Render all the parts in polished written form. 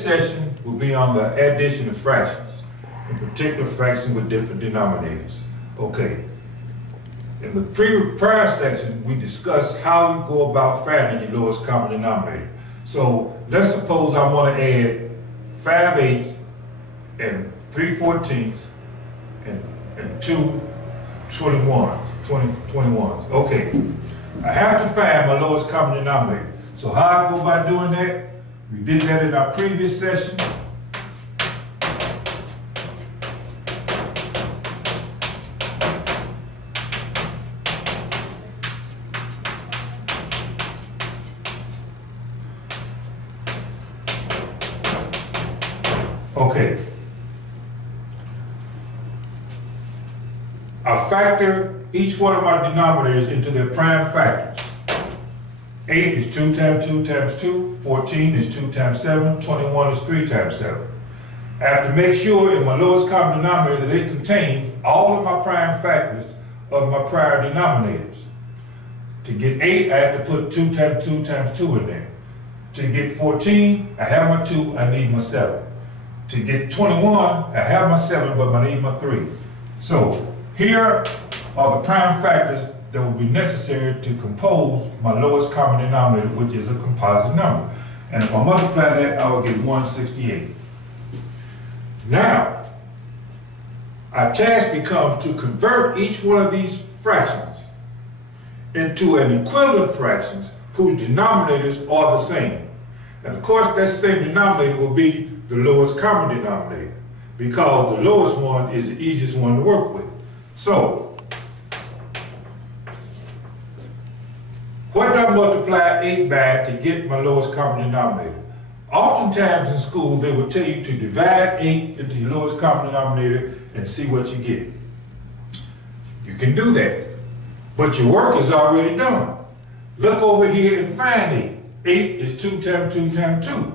This session will be on the addition of fractions, in particular fractions with different denominators. Okay. In the prior section, we discussed how you go about finding your lowest common denominator. So let's suppose I want to add 5/8 and 3/14 and 2 21s. Okay. I have to find my lowest common denominator. So how I go about doing that? We did that in our previous session. Okay. I factor each one of my denominators into their prime factors. 8 is 2 times 2 times 2, 14 is 2 times 7, 21 is 3 times 7. I have to make sure in my lowest common denominator that it contains all of my prime factors of my prior denominators. To get 8, I have to put 2 times 2 times 2 in there. To get 14, I have my 2, I need my 7. To get 21, I have my 7, but I need my 3. So here are the prime factors that will be necessary to compose my lowest common denominator, which is a composite number. And if I multiply that, I will get 168. Now, our task becomes to convert each one of these fractions into an equivalent fractions whose denominators are the same. And of course, that same denominator will be the lowest common denominator, because the lowest one is the easiest one to work with. So, what do I multiply 8 by to get my lowest common denominator? Oftentimes in school, they will tell you to divide 8 into your lowest common denominator and see what you get. You can do that, but your work is already done. Look over here and find 8. 8 is 2 times 2 times 2.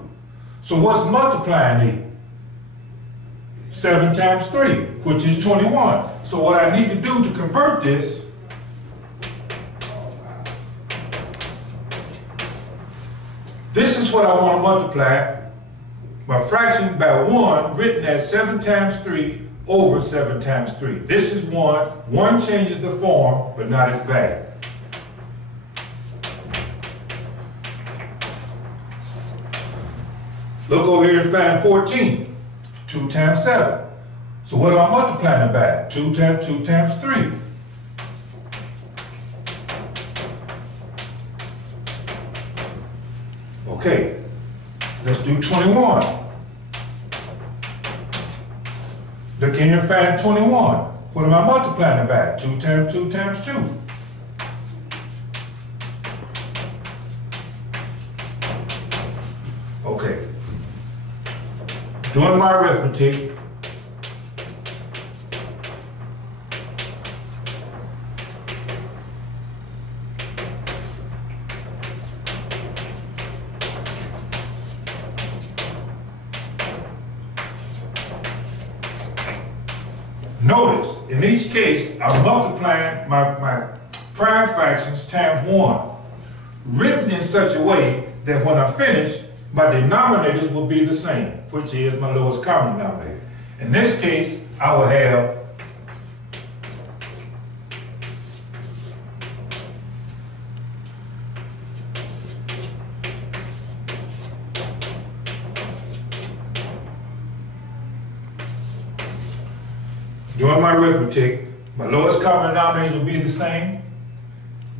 So what's multiplying 8? 7 times 3, which is 21. So what I need to do to convert this, this is what I want to multiply my fraction by 1, written as 7 times 3 over 7 times 3. This is 1. 1 changes the form, but not its value. Look over here and find 14. 2 times 7. So what am I multiplying it by? 2 times 2 times 3. Okay, let's do 21. Look in here and find 21. What am I multiplying it by? 2 times 2 times 2. Okay. Doing my arithmetic. Notice, in each case, I'm multiplying my prime fractions times 1, written in such a way that when I finish, my denominators will be the same, which is my lowest common denominator. In this case, I will have doing my arithmetic, my lowest common denominators will be the same.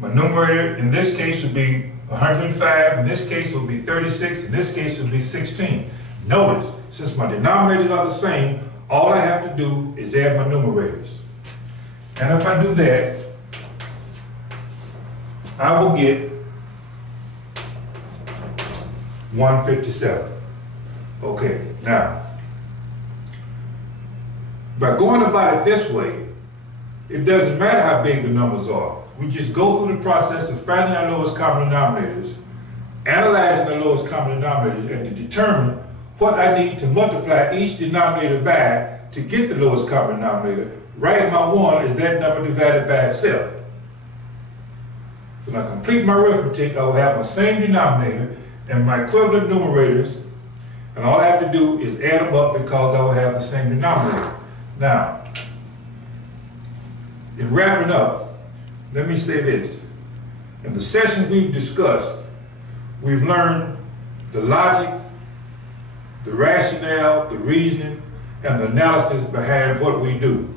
My numerator in this case would be 105, in this case it will be 36, in this case it will be 16. Notice, since my denominators are the same, all I have to do is add my numerators. And if I do that, I will get 157. Okay, now, by going about it this way, it doesn't matter how big the numbers are. We just go through the process of finding our lowest common denominators, analyzing the lowest common denominators, and to determine what I need to multiply each denominator by to get the lowest common denominator. Writing my 1 is that number divided by itself. So when I complete my arithmetic, I will have my same denominator and my equivalent numerators, And all I have to do is add them up because I will have the same denominator. Now, in wrapping up, let me say this. In the sessions we've discussed, we've learned the logic, the rationale, the reasoning, and the analysis behind what we do.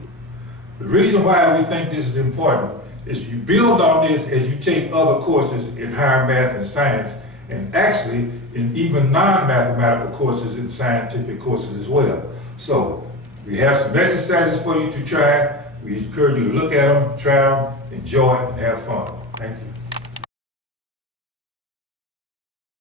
The reason why we think this is important is you build on this as you take other courses in higher math and science, and actually in even non-mathematical courses and scientific courses as well. So we have some exercises for you to try. We encourage you to look at them, try them, enjoy it, and have fun. Thank you.